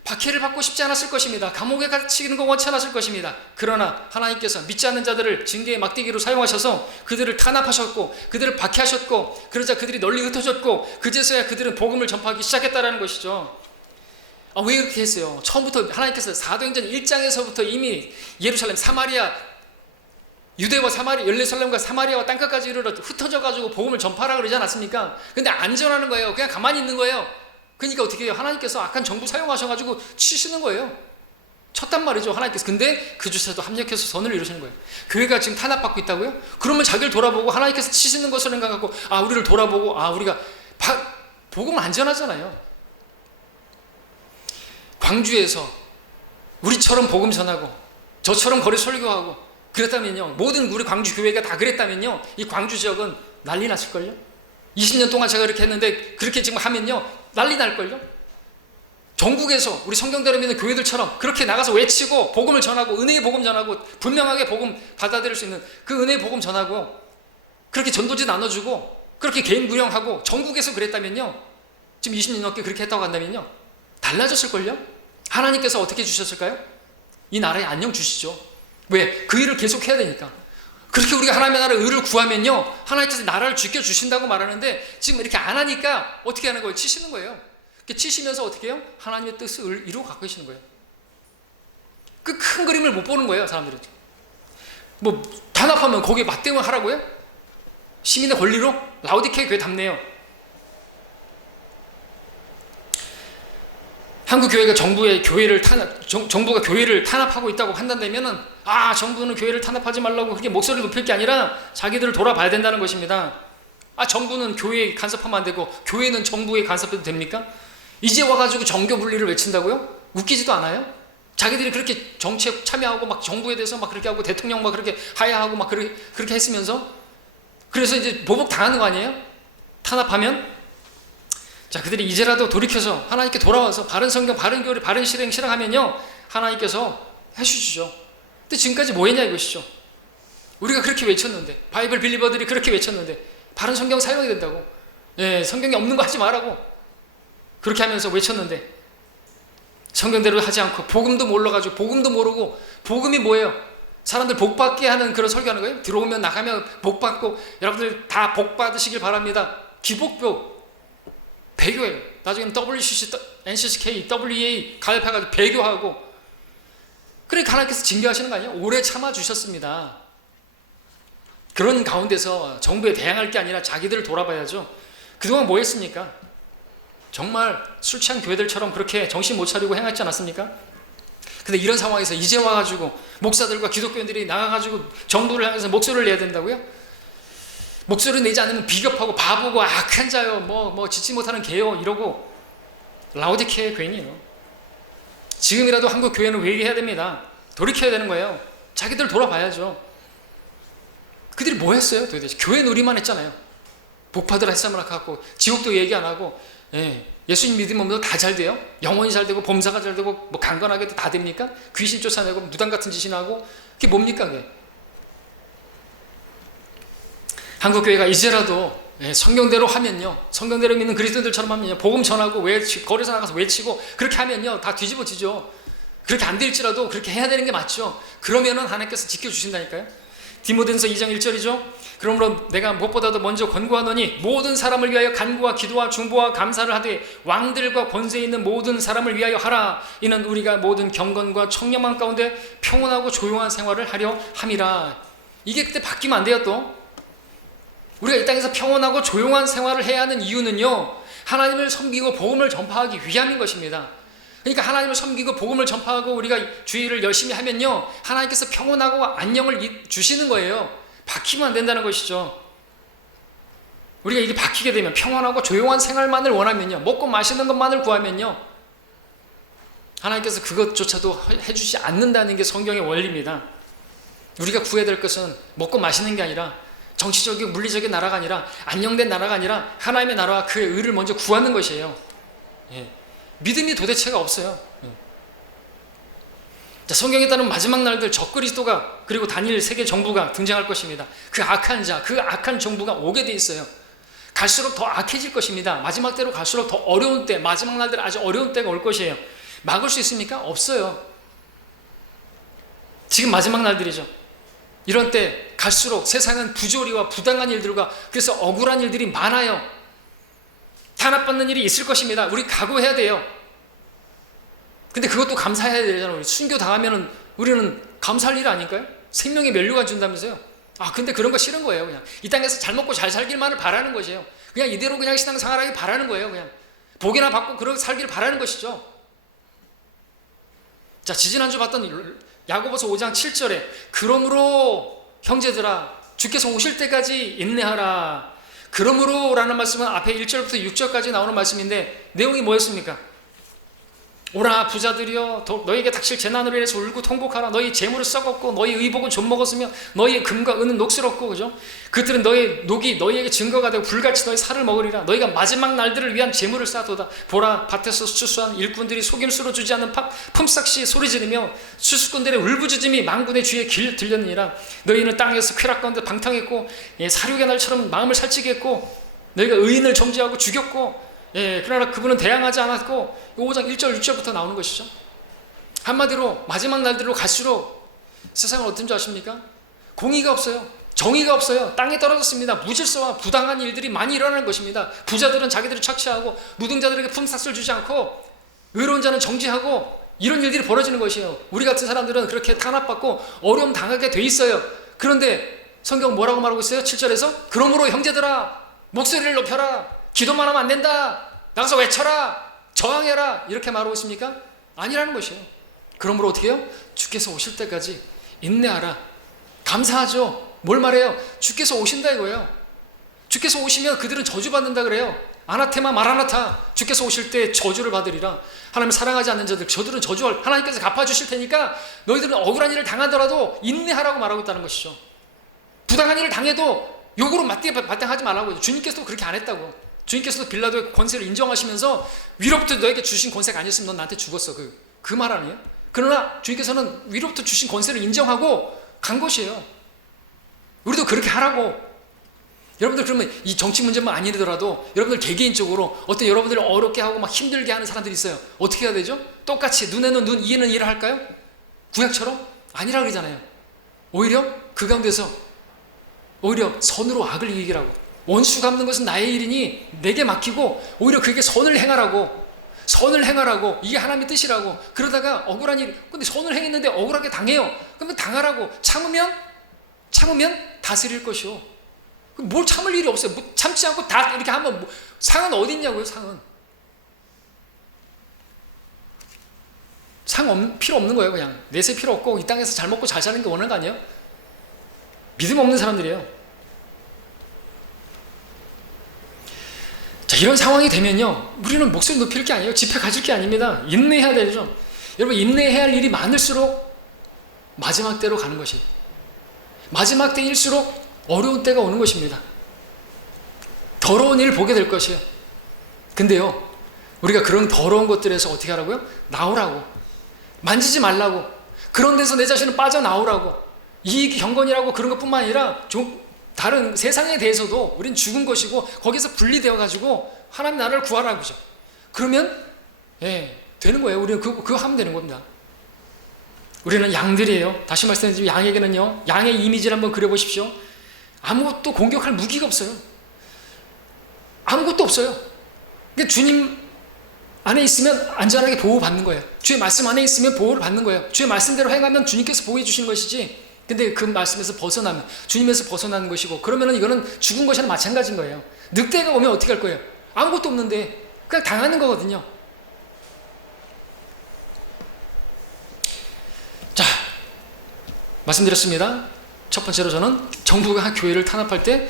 박해를 받고 싶지 않았을 것입니다. 감옥에 갇히는 거 원치 않았을 것입니다. 그러나 하나님께서 믿지 않는 자들을 징계의 막대기로 사용하셔서 그들을 탄압하셨고 그들을 박해하셨고 그러자 그들이 널리 흩어졌고 그제서야 그들은 복음을 전파하기 시작했다는 것이죠. 왜 그렇게 했어요? 처음부터 하나님께서 사도행전 1장에서부터 이미 예루살렘, 사마리아, 유대와 사마리아, 예루살렘과 사마리아와 땅끝까지 이르러 흩어져가지고 복음을 전파하라 그러지 않았습니까? 근데 안 전하는 거예요. 그냥 가만히 있는 거예요. 그러니까 어떻게 해요? 하나님께서 악한 정부 사용하셔가지고 치시는 거예요. 쳤단 말이죠, 하나님께서. 근데 그주서도 합력해서 선을 이루시는 거예요. 교회가 지금 탄압받고 있다고요? 그러면 자기를 돌아보고 하나님께서 치시는 것을 생각하고 우리를 돌아보고 우리가 복음을 안 전하잖아요. 광주에서 우리처럼 복음 전하고 저처럼 거리 설교하고 그랬다면요, 모든 우리 광주 교회가 다 그랬다면요, 이 광주 지역은 난리 났을걸요. 20년 동안 제가 이렇게 했는데 그렇게 지금 하면요 난리 날걸요. 전국에서 우리 성경대로 믿는 교회들처럼 그렇게 나가서 외치고 복음을 전하고 은혜의 복음 전하고 분명하게 복음 받아들일 수 있는 그 은혜의 복음 전하고 그렇게 전도지 나눠주고 그렇게 개인 구령하고 전국에서 그랬다면요, 지금 20년 넘게 그렇게 했다고 한다면요 달라졌을걸요. 하나님께서 어떻게 주셨을까요? 이 나라에 안녕 주시죠. 왜? 그 일을 계속 해야 되니까. 그렇게 우리가 하나님의 나라의 의를 구하면요 하나님께서 나라를 지켜주신다고 말하는데 지금 이렇게 안 하니까 어떻게 하는 거예요? 치시는 거예요. 치시면서 어떻게 해요? 하나님의 뜻을 이루어 갖고 계시는 거예요. 그 큰 그림을 못 보는 거예요, 사람들은. 뭐 단합하면 거기에 맞대응을 하라고요? 시민의 권리로? 라오디케아 교회 답네요. 한국 교회가 정부가 교회를 탄압하고 있다고 판단되면은 정부는 교회를 탄압하지 말라고 그렇게 목소리를 높일 게 아니라 자기들을 돌아봐야 된다는 것입니다. 정부는 교회에 간섭하면 안 되고 교회는 정부에 간섭해도 됩니까? 이제 와가지고 정교 분리를 외친다고요? 웃기지도 않아요? 자기들이 그렇게 정치에 참여하고 막 정부에 대해서 막 그렇게 하고 대통령 막 그렇게 하야하고 막 그렇게 했으면서 그래서 이제 보복 당하는 거 아니에요? 탄압하면? 그들이 이제라도 돌이켜서 하나님께 돌아와서 바른 성경, 바른 교리, 바른 실행하면요 하나님께서 해주시죠. 근데 지금까지 뭐 했냐 이것이죠. 우리가 그렇게 외쳤는데, 바이블 빌리버들이 그렇게 외쳤는데 바른 성경 사용해야 된다고, 성경에 없는 거 하지 말라고 그렇게 하면서 외쳤는데 성경대로 하지 않고 복음도 몰라가지고 복음도 모르고, 복음이 뭐예요? 사람들 복 받게 하는 그런 설교하는 거예요? 들어오면 나가면 복 받고 여러분들 다 복 받으시길 바랍니다. 기복교 배교예요. 나중에는 WCC, NCCK, WEA 가입해가지고 배교하고. 그러니까 하나님께서 징계하시는 거 아니에요? 오래 참아주셨습니다. 그런 가운데서 정부에 대항할 게 아니라 자기들을 돌아봐야죠. 그동안 뭐 했습니까? 정말 술 취한 교회들처럼 그렇게 정신 못 차리고 행하지 않았습니까? 근데 이런 상황에서 이제 와가지고 목사들과 기독교인들이 나가가지고 정부를 향해서 목소리를 내야 된다고요? 목소리 내지 않으면 비겁하고 바보고 악한 자요, 뭐 짓지 못하는 개요 이러고 라오디케아 교인이에요. 지금이라도 한국 교회는 회개해야 됩니다. 돌이켜야 되는 거예요. 자기들 돌아봐야죠. 그들이 뭐 했어요 도대체? 교회 놀이만 했잖아요. 복 받으라 했으면 갖고 지옥도 얘기 안 하고, 예수님 믿으면 다 잘 돼요? 영혼이 잘 되고 범사가 잘 되고 뭐 강건하게도 다 됩니까? 귀신 쫓아내고 무당 같은 짓이나 하고 그게 뭡니까 그게? 한국 교회가 이제라도 성경대로 하면요, 성경대로 믿는 그리스도인들처럼 하면요, 복음 전하고 거리에서 나가서 외치고 그렇게 하면요 다 뒤집어지죠. 그렇게 안 될지라도 그렇게 해야 되는 게 맞죠. 그러면은 하나님께서 지켜주신다니까요. 디모데전서 2장 1절이죠. 그러므로 내가 무엇보다도 먼저 권고하노니 모든 사람을 위하여 간구와 기도와 중보와 감사를 하되 왕들과 권세 있는 모든 사람을 위하여 하라. 이는 우리가 모든 경건과 청렴함 가운데 평온하고 조용한 생활을 하려 함이라. 이게 그때 바뀌면 안 돼요. 또 우리가 이 땅에서 평온하고 조용한 생활을 해야 하는 이유는요, 하나님을 섬기고 복음을 전파하기 위함인 것입니다. 그러니까 하나님을 섬기고 복음을 전파하고 우리가 주의를 열심히 하면요 하나님께서 평온하고 안녕을 주시는 거예요. 바뀌면 안 된다는 것이죠. 우리가 이게 바뀌게 되면, 평온하고 조용한 생활만을 원하면요, 먹고 마시는 것만을 구하면요 하나님께서 그것조차도 해주지 않는다는 게 성경의 원리입니다. 우리가 구해야 될 것은 먹고 마시는 게 아니라, 정치적이고 물리적인 나라가 아니라, 안녕된 나라가 아니라 하나님의 나라와 그의 의를 먼저 구하는 것이에요. 믿음이 도대체가 없어요. 자, 성경에 따르면 마지막 날들 적그리스도가 그리고 단일 세계 정부가 등장할 것입니다. 그 악한 자, 그 악한 정부가 오게 돼 있어요. 갈수록 더 악해질 것입니다. 마지막 때로 갈수록 더 어려운 때, 마지막 날들 아주 어려운 때가 올 것이에요. 막을 수 있습니까? 없어요. 지금 마지막 날들이죠. 이런 때 갈수록 세상은 부조리와 부당한 일들과 그래서 억울한 일들이 많아요. 탄압받는 일이 있을 것입니다. 우리 각오해야 돼요. 근데 그것도 감사해야 되잖아요. 우리 순교 당하면은 우리는 감사할 일 아닐까요? 생명의 면류관 준다면서요. 근데 그런 거 싫은 거예요. 그냥 이 땅에서 잘 먹고 잘 살길만을 바라는 것이에요. 그냥 이대로 그냥 신앙생활하기 바라는 거예요. 그냥 복이나 받고 그렇게 살기를 바라는 것이죠. 자, 지지난주 봤던 야고보서 5장 7절에 그러므로 형제들아 주께서 오실 때까지 인내하라. 그러므로 라는 말씀은 앞에 1절부터 6절까지 나오는 말씀인데 내용이 뭐였습니까? 오라 부자들이여 너희에게 닥칠 재난으로 인해서 울고 통곡하라. 너희 재물을 썩었고 너희 의복은 좀 먹었으며 너희의 금과 은은 녹슬었고, 그죠? 그들은 너희 녹이 너희에게 증거가 되고 불같이 너희 살을 먹으리라. 너희가 마지막 날들을 위한 재물을 쌓도다. 보라 밭에서 추수한 일꾼들이 속임수로 주지 않는 품삯이 소리지르며 수수꾼들의 울부짖음이 만군의 주의 길 들렸느니라. 너희는 땅에서 쾌락 가운데 방탕했고 사륙의 날처럼 마음을 살찌게 했고 너희가 의인을 정죄하고 죽였고 그러나 그분은 대항하지 않았고 5장 1절 6절부터 나오는 것이죠. 한마디로 마지막 날들로 갈수록 세상은 어떤 줄 아십니까? 공의가 없어요. 정의가 없어요. 땅에 떨어졌습니다. 무질서와 부당한 일들이 많이 일어나는 것입니다. 부자들은 자기들을 착취하고 노동자들에게 품삯을 주지 않고 의로운 자는 정죄하고 이런 일들이 벌어지는 것이에요. 우리 같은 사람들은 그렇게 탄압받고 어려움 당하게 돼 있어요. 그런데 성경 뭐라고 말하고 있어요? 7절에서 그러므로 형제들아 목소리를 높여라. 기도만 하면 안 된다. 나가서 외쳐라. 저항해라. 이렇게 말하고 있습니까? 아니라는 것이에요. 그러므로 어떻게 해요? 주께서 오실 때까지 인내하라. 감사하죠. 뭘 말해요? 주께서 오신다 이거예요. 주께서 오시면 그들은 저주받는다 그래요. 아나테마 마라나타. 주께서 오실 때 저주를 받으리라. 하나님 사랑하지 않는 자들 저들은 저주할 하나님께서 갚아주실 테니까 너희들은 억울한 일을 당하더라도 인내하라고 말하고 있다는 것이죠. 부당한 일을 당해도 욕으로 마땅하지 말라고. 주님께서도 그렇게 안 했다고. 주님께서도 빌라도의 권세를 인정하시면서 위로부터 너에게 주신 권세가 아니었으면 넌 나한테 죽었어. 그 말 아니에요? 그러나 주님께서는 위로부터 주신 권세를 인정하고 간 것이에요. 우리도 그렇게 하라고. 여러분들 그러면 이 정치 문제만 아니더라도 여러분들 개개인적으로 어떤 여러분들을 어렵게 하고 막 힘들게 하는 사람들이 있어요. 어떻게 해야 되죠? 똑같이 눈에는 눈, 이에는 이를 할까요? 구약처럼? 아니라 그러잖아요. 오히려 그 가운데서 오히려 선으로 악을 이기라고. 원수 갚는 것은 나의 일이니 내게 맡기고 오히려 그에게 선을 행하라고. 이게 하나님의 뜻이라고. 그러다가 억울한 일, 근데 선을 행했는데 억울하게 당해요. 그러면 당하라고. 참으면 다스릴 것이요. 뭘 참을 일이 없어요. 참지 않고 다 이렇게 하면 상은 어디 있냐고요. 상 필요 없는 거예요. 그냥 내세 필요 없고 이 땅에서 잘 먹고 잘 사는 게 원하는 거 아니에요? 믿음 없는 사람들이에요. 자, 이런 상황이 되면요, 우리는 목소리 높일 게 아니에요. 집회 가질 게 아닙니다. 인내해야 되죠. 여러분, 인내해야 할 일이 많을수록 마지막 때로 가는 것이에요. 마지막 때일수록 어려운 때가 오는 것입니다. 더러운 일을 보게 될 것이에요. 근데요, 우리가 그런 더러운 것들에서 어떻게 하라고요? 나오라고. 만지지 말라고. 그런 데서 내 자신을 빠져나오라고. 이익이 경건이라고 그런 것뿐만 아니라 좀 다른 세상에 대해서도 우린 죽은 것이고 거기서 분리되어 가지고 하나님 나라를 구하라고죠. 그러면 되는 거예요. 우리는 그거 하면 되는 겁니다. 우리는 양들이에요. 다시 말씀드리면 양에게는요, 양의 이미지를 한번 그려보십시오. 아무것도 공격할 무기가 없어요. 아무것도 없어요. 그러니까 주님 안에 있으면 안전하게 보호받는 거예요. 주의 말씀 안에 있으면 보호를 받는 거예요. 주의 말씀대로 행하면 주님께서 보호해 주시는 것이지, 근데 그 말씀에서 벗어나면 주님에서 벗어나는 것이고, 그러면은 이거는 죽은 것이나 마찬가지인 거예요. 늑대가 오면 어떻게 할 거예요? 아무것도 없는데 그냥 당하는 거거든요. 자, 말씀드렸습니다. 첫 번째로 저는 정부가 교회를 탄압할 때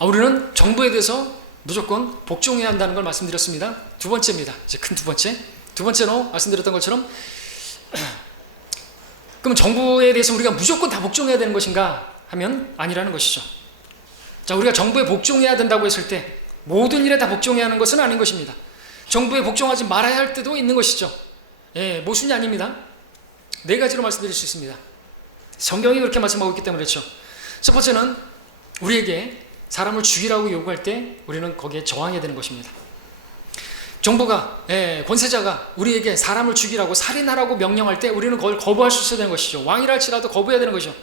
우리는 정부에 대해서 무조건 복종해야 한다는 걸 말씀드렸습니다. 두 번째입니다. 이제 큰 두 번째로 말씀드렸던 것처럼, 그럼 정부에 대해서 우리가 무조건 다 복종해야 되는 것인가 하면 아니라는 것이죠. 자, 우리가 정부에 복종해야 된다고 했을 때 모든 일에 다 복종해야 하는 것은 아닌 것입니다. 정부에 복종하지 말아야 할 때도 있는 것이죠. 예, 모순이 아닙니다. 네 가지로 말씀드릴 수 있습니다. 성경이 그렇게 말씀하고 있기 때문에 그렇죠. 첫 번째는 우리에게 사람을 죽이라고 요구할 때 우리는 거기에 저항해야 되는 것입니다. 정부가, 권세자가 우리에게 사람을 죽이라고, 살인하라고 명령할 때 우리는 그걸 거부할 수 있어야 되는 것이죠. 왕이라 할지라도 거부해야 되는 것이죠.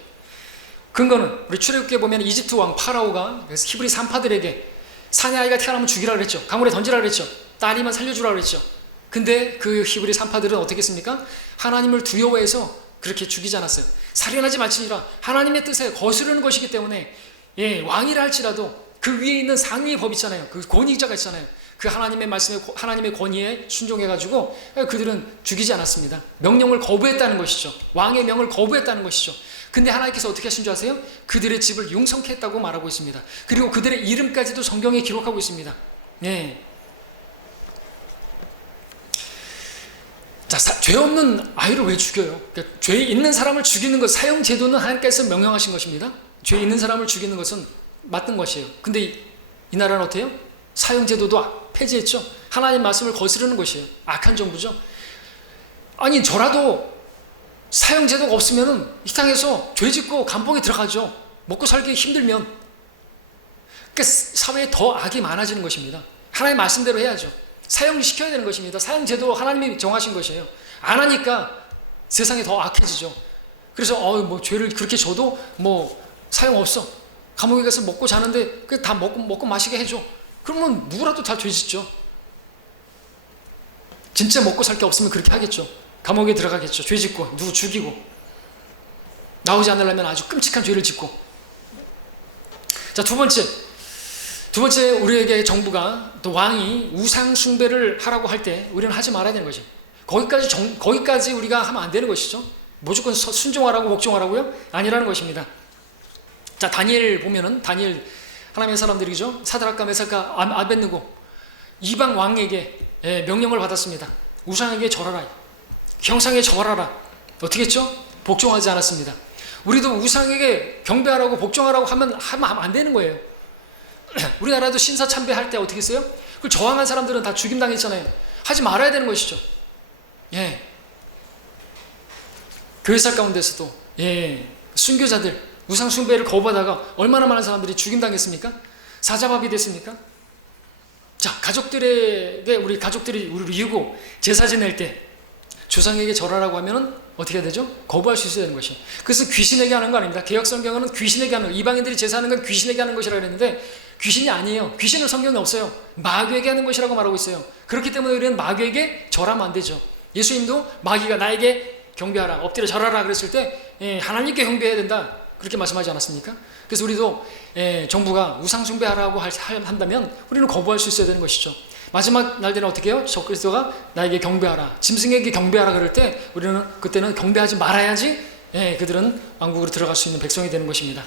근거는 우리 출애굽기에 보면 이집트 왕 파라오가 그래서 히브리 산파들에게 사내 아이가 태어나면 죽이라 그랬죠. 강물에 던지라 그랬죠. 딸이면 살려주라 그랬죠. 근데 그 히브리 산파들은 어떻게 했습니까? 하나님을 두려워해서 그렇게 죽이지 않았어요. 살인하지 말지니라 하나님의 뜻에 거스르는 것이기 때문에 왕이라 할지라도 그 위에 있는 상위의 법 있잖아요. 그 권위자가 있잖아요. 그 하나님의 말씀에, 하나님의 권위에 순종해가지고 그들은 죽이지 않았습니다. 명령을 거부했다는 것이죠. 왕의 명을 거부했다는 것이죠. 근데 하나님께서 어떻게 하신 줄 아세요? 그들의 집을 융성케 했다고 말하고 있습니다. 그리고 그들의 이름까지도 성경에 기록하고 있습니다. 자, 죄 없는 아이를 왜 죽여요? 그러니까 죄 있는 사람을 죽이는 것, 사형 제도는 하나님께서 명령하신 것입니다. 죄 있는 사람을 죽이는 것은 맞는 것이에요. 근데 이 나라는 어때요? 사형 제도도 폐지했죠. 하나님 말씀을 거스르는 것이에요. 악한 정부죠. 아니 저라도 사형 제도가 없으면은 이 땅에서 죄 짓고 감옥에 들어가죠. 먹고 살기 힘들면. 그러니까 사회에 더 악이 많아지는 것입니다. 하나님 말씀대로 해야죠. 사형시켜야 되는 것입니다. 사형제도 하나님이 정하신 것이에요. 안 하니까 세상이 더 악해지죠. 그래서 뭐 죄를 그렇게 져도 뭐 사형 없어. 감옥에 가서 먹고 자는데 다 먹고 마시게 해줘. 그러면 누구라도 다 죄 짓죠. 진짜 먹고 살 게 없으면 그렇게 하겠죠. 감옥에 들어가겠죠. 죄 짓고 누구 죽이고 나오지 않으려면 아주 끔찍한 죄를 짓고. 자, 두 번째 우리에게 정부가 또 왕이 우상 숭배를 하라고 할 때 우리는 하지 말아야 되는 거죠. 거기까지 우리가 하면 안 되는 것이죠. 무조건 순종하라고 복종하라고요? 아니라는 것입니다. 자, 다니엘 보면은 다니엘 하나님의 사람들이죠. 사드락과 메삭과 아벳느고 이방 왕에게 명령을 받았습니다. 우상에게 절하라. 형상에 절하라. 어떻게 했죠? 복종하지 않았습니다. 우리도 우상에게 경배하라고 복종하라고 하면 안 되는 거예요. 우리나라도 신사 참배할 때 어떻게 했어요? 그 저항한 사람들은 다 죽임당했잖아요. 하지 말아야 되는 것이죠. 교회사 가운데서도 순교자들 우상 숭배를 거부하다가 얼마나 많은 사람들이 죽임당했습니까? 사자밥이 됐습니까? 자, 우리 가족들이 우리를 이기고 제사 지낼 때 조상에게 절하라고 하면은 어떻게 해야 되죠? 거부할 수 있어야 되는 것이에요. 그래서 귀신에게 하는 거 아닙니다. 개혁 성경은 귀신에게 하는 거, 이방인들이 제사하는 건 귀신에게 하는 것이라고 했는데 귀신이 아니에요. 귀신은 성경에 없어요. 마귀에게 하는 것이라고 말하고 있어요. 그렇기 때문에 우리는 마귀에게 절하면 안 되죠. 예수님도 마귀가 나에게 경배하라, 엎드려 절하라 그랬을 때 하나님께 경배해야 된다 그렇게 말씀하지 않았습니까? 그래서 우리도 정부가 우상 숭배하라고 한다면 우리는 거부할 수 있어야 되는 것이죠. 마지막 날에는 어떻게 해요? 저 그리스도가 나에게 경배하라, 짐승에게 경배하라 그럴 때 우리는 그때는 경배하지 말아야지 그들은 왕국으로 들어갈 수 있는 백성이 되는 것입니다.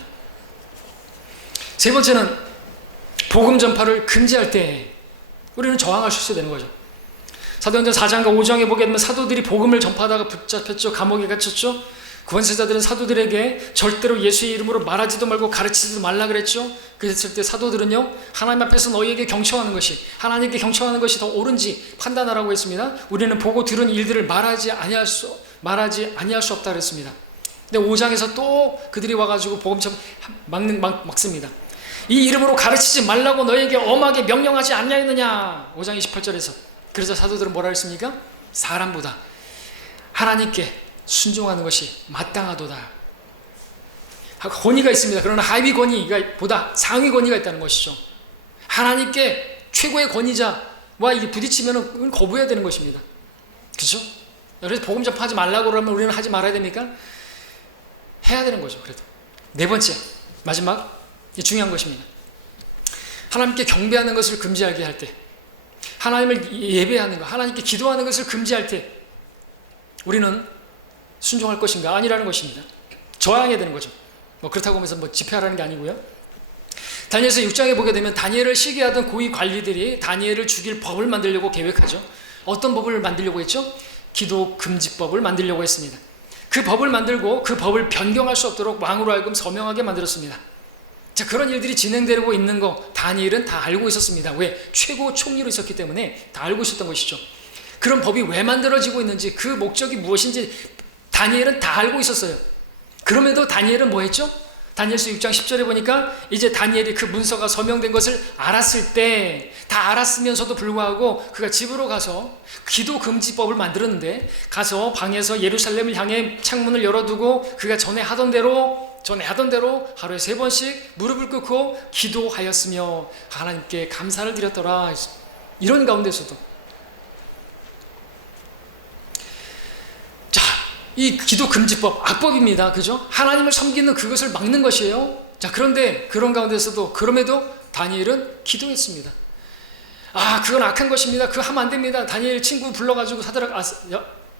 세 번째는 복음 전파를 금지할 때 우리는 저항할 수 있어야 되는 거죠. 사도행전 4장과 5장에 보게 되면 사도들이 복음을 전파하다가 붙잡혔죠. 감옥에 갇혔죠. 권세자들은 사도들에게 절대로 예수의 이름으로 말하지도 말고 가르치지도 말라 그랬죠. 그랬을 때 사도들은요, 하나님 앞에서 너희에게 경청하는 것이, 하나님께 경청하는 것이 더 옳은지 판단하라고 했습니다. 우리는 보고 들은 일들을 말하지 아니할 수 없다 그랬습니다. 근데 5장에서 또 그들이 와가지고 복음 막습니다. 이 이름으로 가르치지 말라고 너희에게 엄하게 명령하지 않냐했느냐. 5장 28절에서. 그래서 사도들은 뭐라 했습니까? 사람보다 하나님께 순종하는 것이 마땅하도다. 권위가 있습니다. 그러나 하위 권위가 보다 상위 권위가 있다는 것이죠. 하나님께 최고의 권위자와 이게 부딪히면 거부해야 되는 것입니다. 그렇죠? 그래서 복음 전파하지 말라고 그러면 우리는 하지 말아야 됩니까? 해야 되는 거죠. 그래도 네 번째, 마지막 중요한 것입니다. 하나님께 경배하는 것을 금지하게 할 때, 하나님을 예배하는 것, 하나님께 기도하는 것을 금지할 때 우리는 순종할 것인가 아니라는 것입니다. 저항해야 되는 거죠. 그렇다고 하면서 집회하라는 게 아니고요. 다니엘서 6장에 보게 되면 다니엘을 시기하던 고위 관리들이 다니엘을 죽일 법을 만들려고 계획하죠. 어떤 법을 만들려고 했죠? 기도 금지법을 만들려고 했습니다. 그 법을 만들고 그 법을 변경할 수 없도록 왕으로 하여금 서명하게 만들었습니다. 자, 그런 일들이 진행되고 있는 거 다니엘은 다 알고 있었습니다. 왜? 최고 총리로 있었기 때문에 다 알고 있었던 것이죠. 그런 법이 왜 만들어지고 있는지, 그 목적이 무엇인지 다니엘은 다 알고 있었어요. 그럼에도 다니엘은 뭐 했죠? 다니엘서 6장 10절에 보니까 이제 다니엘이 그 문서가 서명된 것을 알았을 때, 다 알았으면서도 불구하고 그가 집으로 가서 기도 금지법을 만들었는데, 가서 방에서 예루살렘을 향해 창문을 열어두고 그가 전에 하던 대로 하루에 3번씩 무릎을 꿇고 기도하였으며 하나님께 감사를 드렸더라. 이런 가운데서도 이 기도 금지법, 악법입니다. 그죠? 하나님을 섬기는 그것을 막는 것이에요. 자, 그런데 그런 가운데서도 그럼에도 다니엘은 기도했습니다. 그건 악한 것입니다. 그거 하면 안 됩니다. 다니엘 친구 불러가지고 사드락,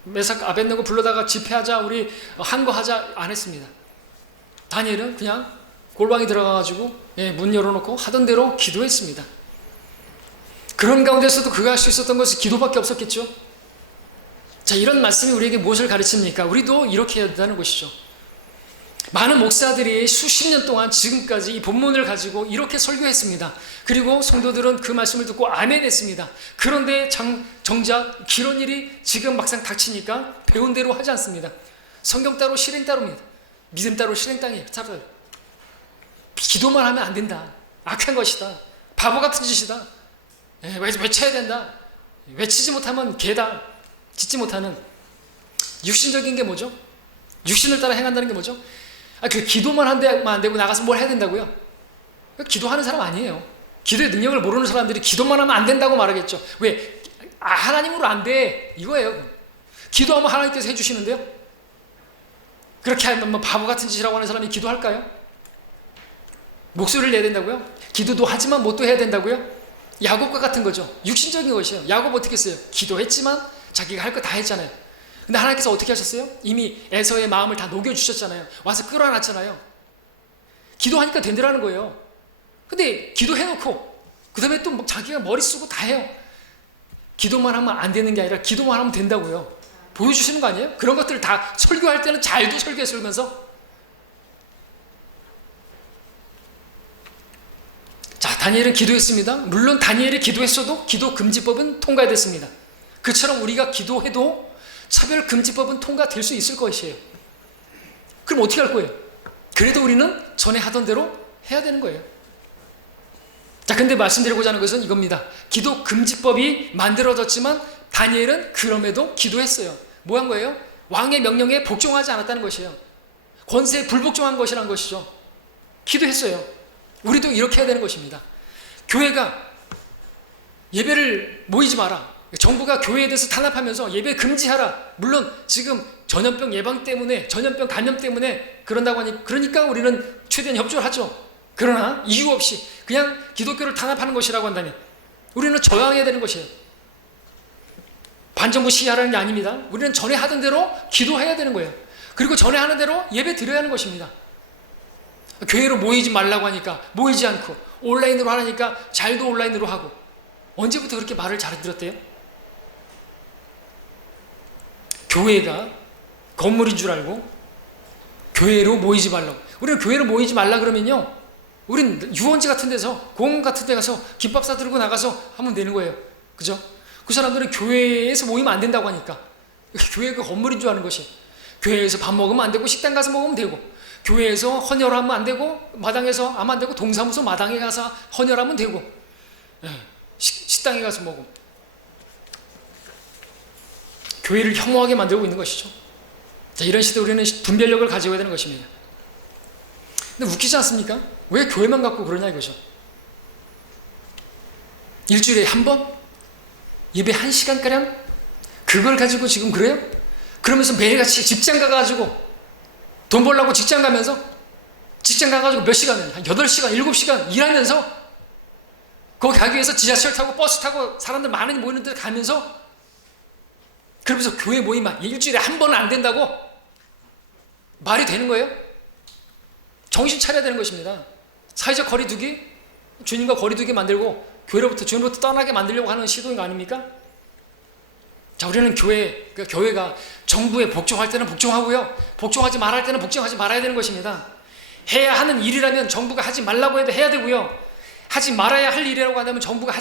메삭, 아벳네고 불러다가 집회하자, 우리 한 거 하자 안 했습니다. 다니엘은 그냥 골방에 들어가가지고 문 열어놓고 하던 대로 기도했습니다. 그런 가운데서도 그가 할 수 있었던 것이 기도밖에 없었겠죠. 자, 이런 말씀이 우리에게 무엇을 가르칩니까? 우리도 이렇게 해야 된다는 것이죠. 많은 목사들이 수십 년 동안 지금까지 이 본문을 가지고 이렇게 설교했습니다. 그리고 성도들은 그 말씀을 듣고 아멘 했습니다. 그런데 정작 그런 일이 지금 막상 닥치니까 배운 대로 하지 않습니다. 성경 따로 실행 따로입니다. 믿음 따로 실행 따로예요. 기도만 하면 안 된다. 악한 것이다. 바보 같은 짓이다. 외쳐야 된다. 외치지 못하면 개다. 짓지 못하는 육신적인 게 뭐죠? 육신을 따라 행한다는 게 뭐죠? 그 기도만 하면 안 되고 나가서 뭘 해야 된다고요? 기도하는 사람 아니에요. 기도의 능력을 모르는 사람들이 기도만 하면 안 된다고 말하겠죠. 왜? 하나님으로 안 돼. 이거예요. 기도하면 하나님께서 해주시는데요? 그렇게 하면 뭐 바보 같은 짓이라고 하는 사람이 기도할까요? 목소리를 내야 된다고요? 기도도 하지만 뭣도 해야 된다고요? 야곱과 같은 거죠. 육신적인 것이에요. 야곱 어떻게 했어요? 기도했지만 자기가 할 거 다 했잖아요. 근데 하나님께서 어떻게 하셨어요? 이미 에서의 마음을 다 녹여주셨잖아요. 와서 끌어놨잖아요. 기도하니까 된다는 거예요. 근데 기도해놓고 그 다음에 또 자기가 머리 쓰고 다 해요. 기도만 하면 안 되는 게 아니라 기도만 하면 된다고요. 보여주시는 거 아니에요? 그런 것들을 다 설교할 때는 잘도 설교했으면서. 자, 다니엘은 기도했습니다. 물론 다니엘이 기도했어도 기도 금지법은 통과됐습니다. 그처럼 우리가 기도해도 차별금지법은 통과될 수 있을 것이에요. 그럼 어떻게 할 거예요? 그래도 우리는 전에 하던 대로 해야 되는 거예요. 자, 근데 말씀드리고자 하는 것은 이겁니다. 기도금지법이 만들어졌지만 다니엘은 그럼에도 기도했어요. 뭐 한 거예요? 왕의 명령에 복종하지 않았다는 것이에요. 권세에 불복종한 것이란 것이죠. 기도했어요. 우리도 이렇게 해야 되는 것입니다. 교회가 예배를 모이지 마라. 정부가 교회에 대해서 탄압하면서 예배 금지하라. 물론 지금 전염병 예방 때문에, 전염병 감염 때문에 그런다고 하니, 그러니까 우리는 최대한 협조를 하죠. 그러나 이유 없이 그냥 기독교를 탄압하는 것이라고 한다면 우리는 저항해야 되는 것이에요. 반정부 시위하라는 게 아닙니다. 우리는 전에 하던 대로 기도해야 되는 거예요. 그리고 전에 하는 대로 예배 드려야 하는 것입니다. 교회로 모이지 말라고 하니까 모이지 않고, 온라인으로 하라니까 잘도 온라인으로 하고. 언제부터 그렇게 말을 잘 들었대요? 교회가 건물인 줄 알고 교회로 모이지 말라고. 우리는 교회로 모이지 말라 그러면요, 우린 유원지 같은 데서, 공원 같은 데 가서 김밥 싸들고 나가서 하면 되는 거예요. 그죠? 그 사람들은 교회에서 모이면 안 된다고 하니까. 교회가 건물인 줄 아는 것이. 교회에서 밥 먹으면 안 되고 식당 가서 먹으면 되고, 교회에서 헌혈하면 안 되고 마당에서 하면 안 되고 동사무소 마당에 가서 헌혈하면 되고, 식당에 가서 먹으면. 교회를 혐오하게 만들고 있는 것이죠. 자, 이런 시대에 우리는 분별력을 가져야 되는 것입니다. 근데 웃기지 않습니까? 왜 교회만 갖고 그러냐 이거죠. 일주일에 한 번? 예배 1시간가량? 그걸 가지고 지금 그래요? 그러면서 매일같이 직장 가가지고 돈 벌려고 직장 가면서, 직장 가가지고 몇 시간, 한 8시간, 7시간 일하면서, 거기 가기 위해서 지하철 타고 버스 타고 사람들 많이 모이는 데 가면서, 그러면서 교회 모임만 일주일에 한 번은 안 된다고? 말이 되는 거예요? 정신 차려야 되는 것입니다. 사회적 거리두기, 주님과 거리두기 만들고 주님으로부터 떠나게 만들려고 하는 시도인 거 아닙니까? 자, 우리는 교회가 정부에 복종할 때는 복종하고요, 복종하지 말할 때는 복종하지 말아야 되는 것입니다. 해야 하는 일이라면 정부가 하지 말라고 해도 해야 되고요. 하지 말아야 할 일이라고 한다면 정부가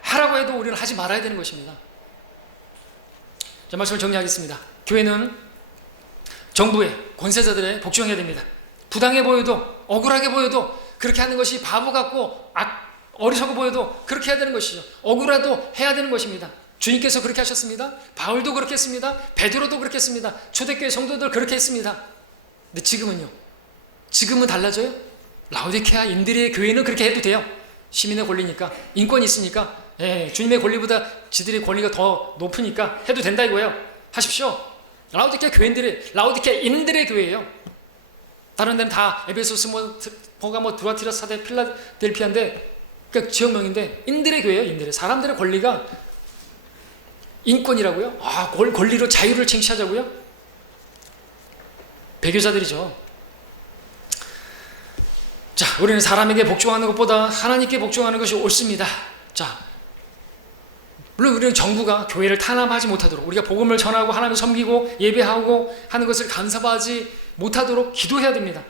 하라고 해도 우리는 하지 말아야 되는 것입니다. 자, 말씀을 정리하겠습니다. 교회는 정부의 권세자들에 복종해야 됩니다. 부당해 보여도 억울하게 보여도 그렇게 하는 것이 바보 같고 어리석어 보여도 그렇게 해야 되는 것이죠. 억울해도 해야 되는 것입니다. 주님께서 그렇게 하셨습니다. 바울도 그렇게 했습니다. 베드로도 그렇게 했습니다. 초대교회 성도들 그렇게 했습니다. 근데 지금은요? 지금은 달라져요? 라오디케아 인들의 교회는 그렇게 해도 돼요. 시민의 권리니까, 인권이 있으니까, 주님의 권리보다 지들의 권리가 더 높으니까 해도 된다 이거예요. 하십시오. 라오디케아 인들의 교회예요. 다른 데는 다 에베소스, 버가모, 두아티라, 사데, 필라델피아인데, 그러니까 지역명인데 인들의 교회예요. 인들의 사람들의 권리가 인권이라고요? 권리로 자유를 쟁취하자고요? 배교자들이죠. 자, 우리는 사람에게 복종하는 것보다 하나님께 복종하는 것이 옳습니다. 자, 물론 우리는 정부가 교회를 탄압하지 못하도록, 우리가 복음을 전하고 하나님을 섬기고 예배하고 하는 것을 간섭하지 못하도록 기도해야 됩니다.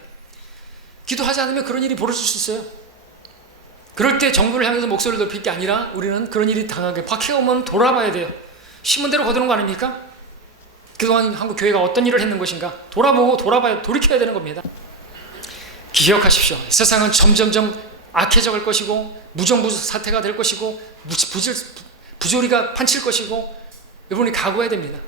기도하지 않으면 그런 일이 벌어질 수 있어요. 그럴 때 정부를 향해서 목소리를 높일 게 아니라 우리는 그런 일이 당하게 박해오면 돌아봐야 돼요. 심은 대로 거두는 거 아닙니까? 그동안 한국 교회가 어떤 일을 했는 것인가 돌아보고 돌이켜야 되는 겁니다. 기억하십시오. 세상은 점점점 악해져 갈 것이고 무정부 사태가 될 것이고 부조리가 판칠 것이고 여러분이 각오해야 됩니다.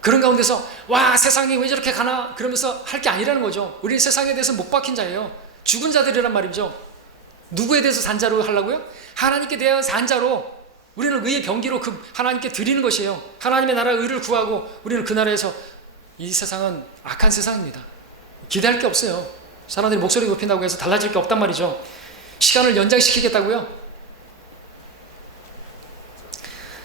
그런 가운데서 와 세상이 왜 저렇게 가나 그러면서 할 게 아니라는 거죠. 우리는 세상에 대해서 못 박힌 자예요. 죽은 자들이란 말이죠. 누구에 대해서 산 자로 하려고요? 하나님께 대한 산 자로 우리는 의의 병기로 하나님께 드리는 것이에요. 하나님의 나라의 의를 구하고 우리는 그 나라에서 이 세상은 악한 세상입니다. 기대할 게 없어요. 사람들이 목소리 높인다고 해서 달라질 게 없단 말이죠. 시간을 연장시키겠다고요?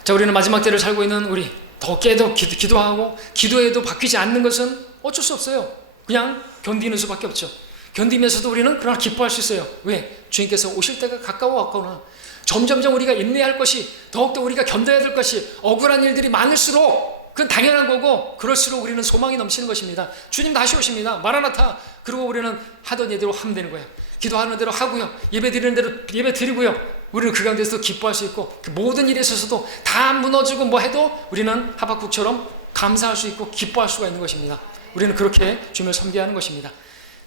자, 우리는 마지막 때를 살고 있는 우리 더 깨도 기도하고 기도해도 바뀌지 않는 것은 어쩔 수 없어요. 그냥 견디는 수밖에 없죠. 견디면서도 우리는 그러나 기뻐할 수 있어요. 왜? 주님께서 오실 때가 가까워왔거나 점점점 우리가 인내할 것이 더욱더 우리가 견뎌야 될 것이 억울한 일들이 많을수록 그건 당연한 거고 그럴수록 우리는 소망이 넘치는 것입니다. 주님 다시 오십니다. 마라나타. 그리고 우리는 하던 일대로 하면 되는 거예요. 기도하는 대로 하고요. 예배 드리는 대로 예배 드리고요. 우리는 그 가운데서도 기뻐할 수 있고 그 모든 일에 있어서도 다 무너지고 뭐 해도 우리는 하박국처럼 감사할 수 있고 기뻐할 수가 있는 것입니다. 우리는 그렇게 주님을 섬겨야 하는 것입니다.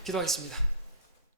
기도하겠습니다.